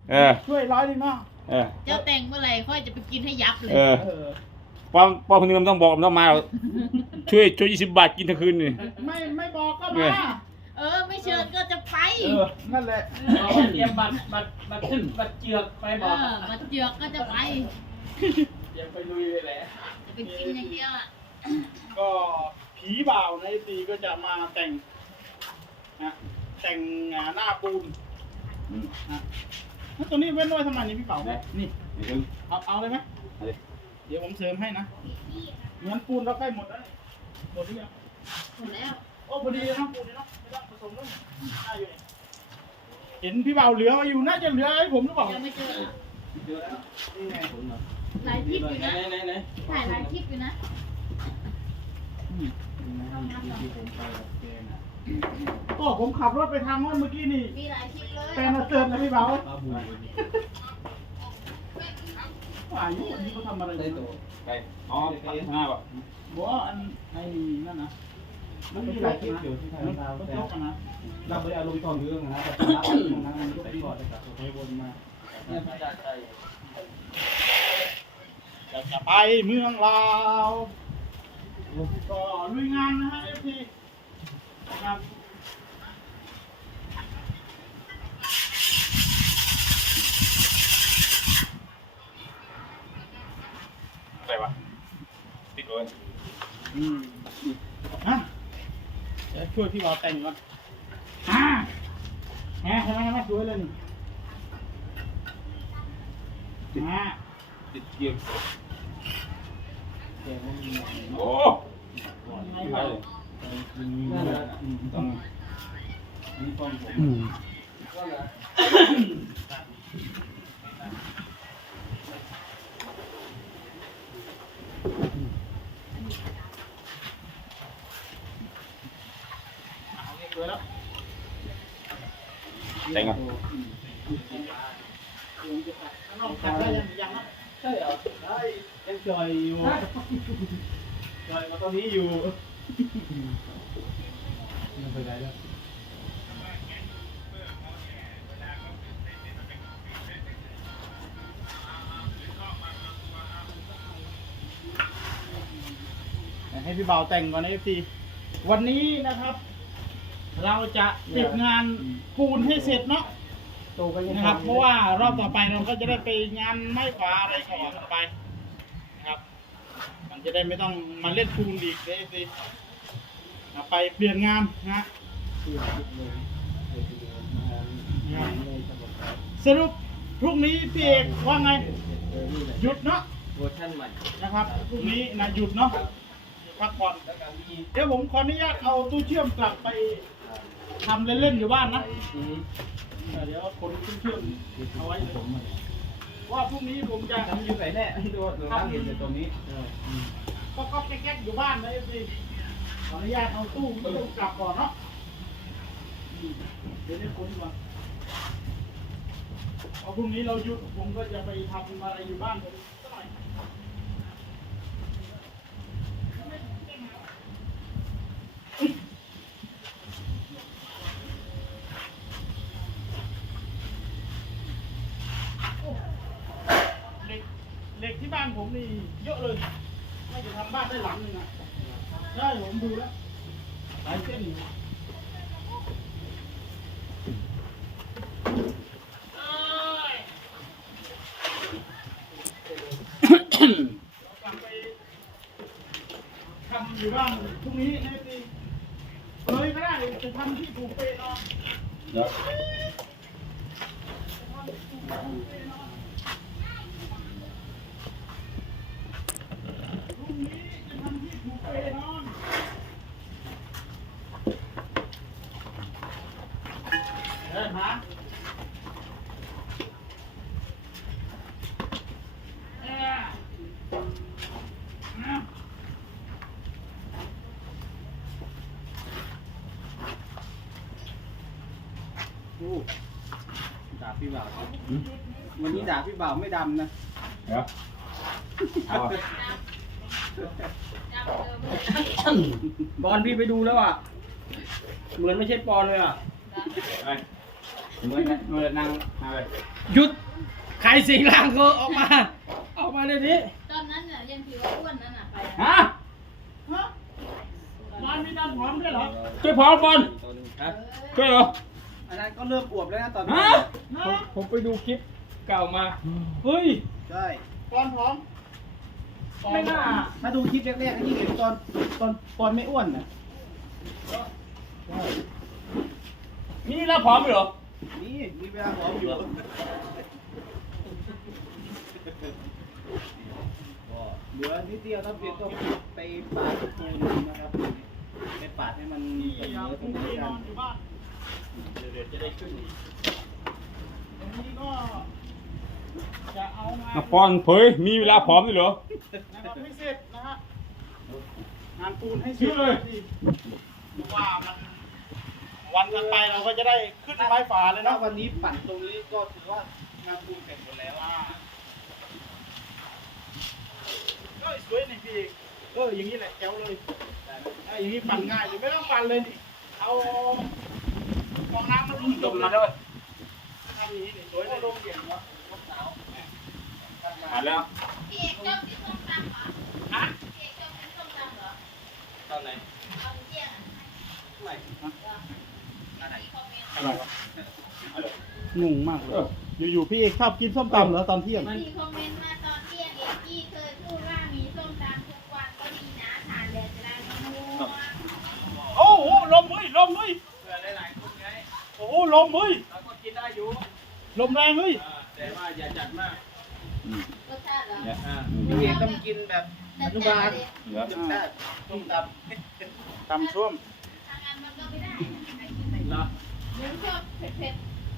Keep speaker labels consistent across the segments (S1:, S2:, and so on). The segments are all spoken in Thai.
S1: ช่วย100 นึงเนาะ
S2: เจ้าแต่งเมื่อไหร่ค่อยจะไปกินให้ยับเลย
S3: ป้าคนนึงมันต้องบอกมันต้องมาช่วย20 บาทกินทั้งคืนนี่
S1: ไม่บอกก็มา
S2: ไม่เชิญก็จะไป
S1: นั่นแหละ
S4: เตรียมบัตรขึ้นบัตรเจือกไปบอก
S2: มาเจือกก็จะไป
S4: เตรียมไปลุยเลยแหละ
S2: จะไปกินอย่างเดียวอ่ะ
S1: ก็ผีบ่าวในตีก็จะมาแต่งนะแต่งหน้าปูนนะแล้วตัวนี้เว้นไว้ทำไมนี่พี่เป๋านี่เอาเลยไหมเดี๋ยวผมเสริมให้นะเหมือนปูนเราใกล้หมดแล้วหมดหรือยัง
S2: หมดแล้ว
S1: โอ้พอดีนะปูนเนาะไม่ต้องผสมด้วยได้อยู่เห็นพี่เป๋าเหลืออยู่น่าจะเหลือให้ผมหรือเปล่า
S2: ยังไม่เจอ
S4: เจอแล้ว
S1: นี่ไง
S2: หลายคลิปอยู่นะ
S4: ไหน
S2: ถ่ายหลายคลิปอยู่นะ
S1: ก็ผมขับรถไปทางโน้นเมื่อกี้นี่
S2: มีหลายคลิปเลย
S1: แฟนมาเติมนะพี่เป๋า
S4: ปลาบู
S1: อายุอันนี้เขาทำอะไร
S4: ได้ตัว
S3: ไปอ๋อข้างหน้าป่ะ
S1: บอกว่าอันไอ้นั่นนะมันมีหลายคลิปอยู่ที่ทางเราแต่เราไปเอาลงต่อเรื่องนะแต่รับตรงนั้นมันก็ไปก่อนเลยครับไปวนมาอยากจะไปเมืองลาวก็ลุยงานนะฮะพี่ครับ
S3: อะไรวะติดเลย
S1: ฮะเดี๋ยวช่วยพี่บอลแต่งก่อนแหมทำไมช่วยเลยนี่
S3: ติดเกียร์โอ้ไม่ไหวเลยต้องนี่ต้องผม
S1: ช่วยแล้ว
S3: แต่งอ่ะ
S1: น้องขับได้ยังนะ
S4: ใช่เหรอ
S1: ได้ยังจอยอยู่จอยมาตอนนี้อยู่มันไปไหนแล้วให้พี่เบาแต่งก่อนนะFTวันนี้นะครับ เราจะติดงานปูนให้เสร็จเนาะนะครับเพราะว่ารอบต่อไปเราก็จะได้ไปงานไม้ขวาอะไรก่อนไปนะครับ มันจะได้ไม่ต้องมาเล่นปูนอีกเลยสิไปเปลี่ยนงานนะสรุปพรุ่งนี้พี่เอกว่าไงหยุดเนาะ
S4: เวอร์ชันใหม่
S1: นะครับพรุ่งนี้นะหยุดเนาะพักผ่อนเดี๋ยวผมขออนุญาตเอาตู้เชื่อมกลับไปทำเล่นๆอยู่บ้านนะเดี๋ยวขนตู้เชื่อมเอาไว้เลยว่าพรุ่งนี้ผมจะ
S4: ทำอยู่ไหนแน่ดูนั่งเห็นอยู่ตรงนี้
S1: ก็แก๊กๆอยู่บ้านนะสิขออนุญาตเอาตู้เชื่อมกลับก่อนเนาะเดี๋ยวนี้ขนก่อนพอพรุ่งนี้เราหยุดผมก็จะไปทำอะไรอยู่บ้านผมสักหน่อยเหล็กที่บ้านผมนี่เยอะเลยน่าจะทำบ้านได้หลังหนึ่งอ่ะใช่ผมดูแล้วหลายเส้นอยู่กลับไปทำอยู่บ้านพรุ่งนี้นะพี่เลยก็ได้จะทำที่ถูกเปนอน
S3: เดี๋ยว
S1: พรุ่งนี้จะทำที่ถูกเปนอนหา
S4: ด่าพี่บ่าววันนี้ด่าพี่บ่าวไม่ดำนะ
S3: เดี๋ยวเอา
S4: บอลพี่ไปดูแล้วอ่ะเหมือนไม่ใช่ปอนเลยอ่ะ
S3: ไปเมื่อนั่งมาเลย
S4: หยุดใครสิงร่างก็ออกมาเดี๋ยวนี้
S2: ตอนนั้นน่ะยังถือว่าอ้วนนั่นน่ะไป
S3: ฮะ
S1: ฮะบ้านมีด้านหอมด้วยเหรอ
S3: ช่วยพอปอน
S4: ครับ
S3: ช่วยเหรอ
S4: อันนั้นก็เริ่มอวบแล้วนะตอนนี้
S3: ฮะ
S1: ฮะ
S4: ผมไปดูคลิปเก่ามาเฮ้ยใช่
S1: ปอนหอม
S4: ไม่น่าถ้าดูคลิปแรกๆที่เห็นตอนปอนไม่อ้วนน่ะ
S3: นี่แล้วพร้อมเหรอ
S4: นี่มีเวลาหอมอยู่เหลือนิดเดียวถ้าเปลี่ยนก็ไปปาดปูนนะครับไปปาดให้มัน
S1: ที่
S4: เสม
S1: ยาว
S4: อตร
S1: พรุ่
S4: ง
S1: ง
S4: นี้
S1: นี้น
S4: กั
S1: อน นอยู่บ้าน
S3: เดี๋ยวจะได้ขึ้น
S1: ตรงนี้ก็จะเอางาน
S3: ปอนเผยมีเวลาพร้อมด้วยเหรอ
S1: นะครับไม่เสร็จนะฮะงานปูนให้เสร็จเลยเพราะว่ามันวันถัดไปเราก็จะได้ขึ้นไม้ฝาเลย
S4: ถ้า
S1: เนาะ
S4: วันนี้ปั่นตรงนี้ก็ถือว่างานปูนเสร็จหมดแล้ว
S1: ก็สวยนี่พี่อย่างนี้แหละแจ๋วเลยอย่างนี้ปั่นง่ายเลยไม่ต้องปั่นเลยนี่เอาฟองน้ำมันลุ่ม
S3: ล
S1: ล
S3: ง
S1: ง
S3: มา
S1: มา
S3: ด้วย
S1: ทำอย่างนี้นี่สวยเลยลมเย็นเนาะ
S3: มาแล้ว
S2: พี่เอกชอบกินส้มตำเหรอ
S1: ฮะ
S2: พี่เอกชอบกินส้มตำเหรอ
S4: ตอนไหน
S2: เอาเที่ยงอ่ะ
S4: ไม่
S2: มีคอมเมนต์
S1: อะไรวะงงมากเลยอยู่ๆพี่เอกชอบกินส้มตำเหรอตอนเที่ยง
S2: มีคอมเมนต์มาตอนเที่ยงเอกกี้เคยพูดว่ามีส้มตำทุกวันก็ดีนะทานแล้วจะได้ไม่ง่วง
S1: โอ้โหลมเฮ้ยลมเฮ้ย
S4: เพื่อหลายๆคนไง
S1: โอ้โหลมเฮ้ย
S4: เราก็กินได้อยู่
S1: ลมแรงเฮ้ย
S4: แต่ว่าอย่าจัดมาก
S2: รสชาติเหรอ
S4: พี่เอกต้องกินแบบอนุบาล
S3: เดี๋ยว
S4: รสชาติต้มต
S1: ตำช่วม
S2: ทางงานมันก็ไม่ได้นะใครกินไป
S4: ำเหรอ
S2: เดี๋ยวชอบเผ็ด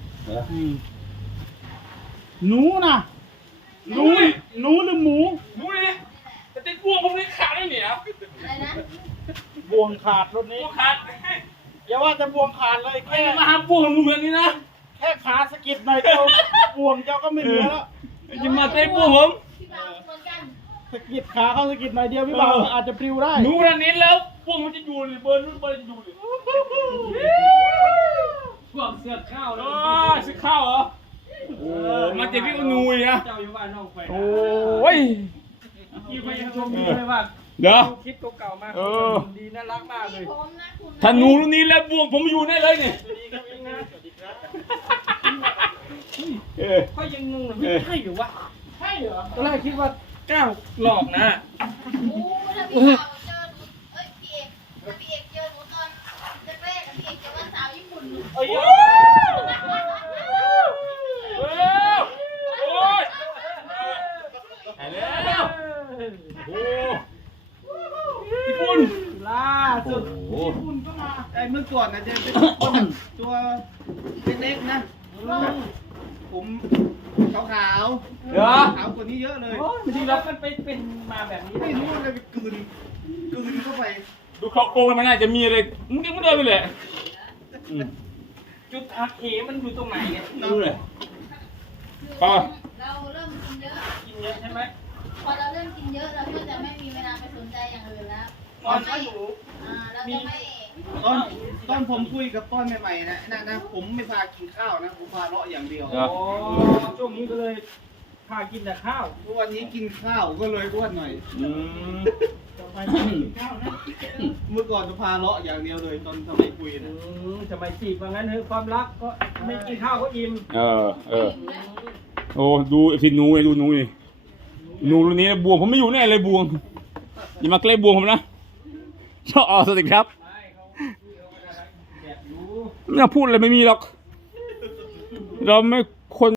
S1: หนูนะหนูหนูหรือหมู
S3: ดูดิจะติดบ่วงพวกนี้ขาดได้เนี่ย
S2: ๆอะไรนะ
S1: บวงขาดรถนี้
S3: บ่วงขาด
S1: อย่าว่าจะบวงขาดเลย
S3: ไอ้
S1: แค่
S3: มาหาบ่วงเหมือนนี่นะ
S1: แค่ขาสะกิดหน่อยเดียวบวงเจ้าก็ไม่เหลือแล้ว
S3: จะมาเตะบ่วงผม
S2: พี่บ่าวเหมือนกัน
S1: สะกิดขาเขาสะกิดหน่อยเดียวพี่บ่าวอาจจะปลิวได้
S3: หนูระเน้นแล้วบ่วงมันจะอยู่เลยเบิร์นจะอยู่เลย
S4: พวกเสือกข้าว
S3: เอ
S4: แล้ว
S3: อซื้อข้าวเหรอโอ้มันจะพี่ก็นูยนะ
S4: เจ้าอยู่บ้านน้องไฟ
S3: โอ้ย
S4: ที่พยังชมดีเลยว่า
S3: เดี๋ยว
S4: คลิปเก่าๆมา
S3: เออ
S4: ดีน่ารักมากเล
S2: พี่
S4: ย
S2: ผมนะคุณ
S3: ถ้าหนูรุ่นนี้แล้วบ่วงผมอยู่แน่เลยเนี่ย
S4: สวัสดีครับเองนะ
S3: เออ
S4: ก็ยังงงเลยไม่ใช่หรือวะ
S1: ใช่เหรอ
S4: ตอนแรกคิดว่าก้าวหลอกนะ
S2: โอ้ถ้าพี่บ่าวเจอหนูเอ้ยพี่เอกถ้าพี่เอกเจอหนูตอนแรกๆอะพี่เอกจะว่าสาวญี่ปุ่นหนู
S1: เอ้ย
S3: โอ้ยไปแล้วโอ้ญี่ปุ่น
S4: ล่าสุด
S3: โอ้
S1: คุณก็มา
S4: ไอ้เมื่อก่อนนะจะเป็นตัวเล็กๆนะผมขาว
S3: เดี๋ยว
S4: ขาวกว่านี้เยอะเลย
S3: จริงๆแล้ว
S4: มันเป็นมาแบบนี้ไม่รู้เลยไปกลืนเข้าไป
S3: ดูเขาโกงมันน่าจะมีอะไรมึงยังไม่เดินไปเลยอืม
S4: จุดหักเหมันอยู่ตรงไหนเนี่ย
S3: ดูเลย
S2: คือ
S3: ป่ะ
S2: เราเริ่มกินเยอะ
S4: กินเยอะใช่ไหม
S2: พอเราเริ่มกินเยอะเราก็จะไม่มีเวลาไปสนใจอย่างอื่นแล้ว
S4: ตอนถ้าหนู
S2: เราจะไม่
S4: ตอนผมคุยกับต้นใหม่ๆนะผมไม่พากินข้าวนะผมพาเลาะอย่างเดียว
S3: เหรอ
S4: ช่วงนี้ก็เลยพากินแต่ข้าวทุกวันนี้กินข้าวก็เลยอ้วนหน่อย
S3: อืม
S1: ต่อไปจะกินข้าวนะ
S4: เมื่อก่อนจะพาเลาะอย่างเดียวเลยตอนสมัยคุยนะ
S5: จะไม่จีบว่างั้นเถอะความรักก็ไม่กินข้าวก็อิ่ม
S3: เออโอ้ดูไอ้ที่หนูไอ้ดูหนูนี่หนูรุ่นนี้บวงผมไม่อยู่แน่เลยบวงอย่ามาใกล้บวงผมนะชอบสวัสดีครับไม่ต้องพูดอะไรไม่มีหรอกเราไม่